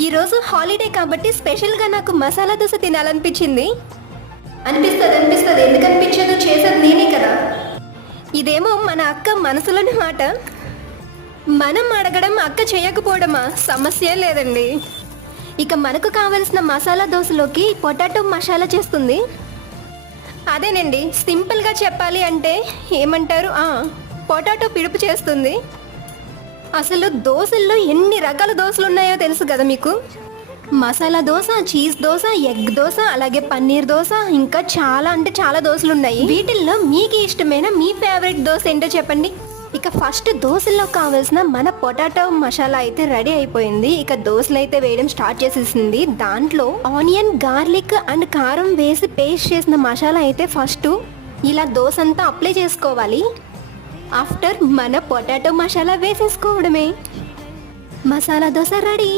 ఈరోజు హాలిడే కాబట్టి స్పెషల్గా నాకు మసాలా దోశ తినాలనిపించింది. అనిపిస్తుంది. ఎందుకు అనిపించదు, చేసేది నేనే కదా. ఇదేమో మన అక్క మనసులోని మాట. మనం అడగడం, అక్క చేయకపోవడమా సమస్య లేదండి. ఇక మనకు కావలసిన మసాలా దోశలోకి పొటాటో మసాలా చేస్తుంది. అదేనండి, సింపుల్గా చెప్పాలి అంటే ఏమంటారు, పొటాటో పిడుపు చేస్తుంది. అసలు దోశల్లో ఎన్ని రకాల దోశలు ఉన్నాయో తెలుసు కదా మీకు. మసాలా దోశ, చీజ్ దోశ, ఎగ్ దోశ, అలాగే పన్నీర్ దోశ, ఇంకా చాలా అంటే చాలా దోశలు ఉన్నాయి. వీటిల్లో మీకు ఇష్టమైన మీ ఫేవరెట్ దోశ ఏంటో చెప్పండి. ఇక ఫస్ట్ దోశల్లో కావాల్సిన మన పొటాటో మసాలా అయితే రెడీ అయిపోయింది. ఇక దోశలు అయితే వేయడం స్టార్ట్ చేసేసింది. దాంట్లో ఆనియన్, గార్లిక్ అండ్ కారం వేసి పేస్ట్ చేసిన మసాలా అయితే ఫస్ట్ ఇలా దోశ అంతా అప్లై చేసుకోవాలి. ఆఫ్టర్ మన పొటాటో మసాలా వేసేసుకోవడమే. మసాలా దోశ రెడీ.